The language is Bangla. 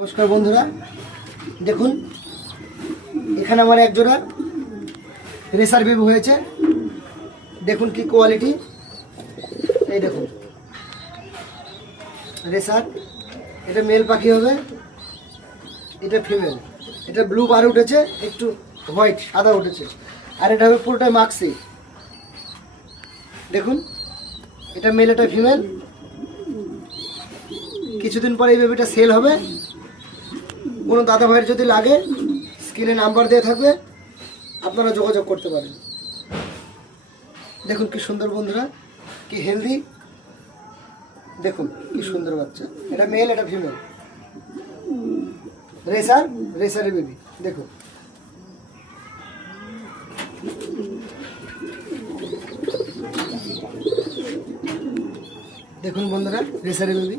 নমস্কার বন্ধুরা, দেখুন এখানে আমার এক জোড়া রেসার বেবি হয়েছে। দেখুন কি কোয়ালিটি, এই দেখুন রেসার। এটা মেল পাখি হবে, এটা ফিমেল। এটা ব্লু বার উঠেছে, একটু হোয়াইট সাদা উঠেছে, আর এটা হবে পুরোটাই মাক্সি। দেখুন এটা মেল, এটা ফিমেল। কিছুদিন পরে এই বেবিটা সেল হবে। কোনো দাদা ভাইয়ের যদি লাগে স্ক্রিনে নাম্বার দেওয়া থাকবে, আপনারা যোগাযোগ করতে পারেন। দেখুন কি সুন্দর বন্ধুরা, কি হেলদি। দেখুন কি সুন্দর বাচ্চা। এটা মেল, এটা ফিমেল। রেসারের বেবি। দেখুন দেখুন বন্ধুরা, রেসারের বেবি।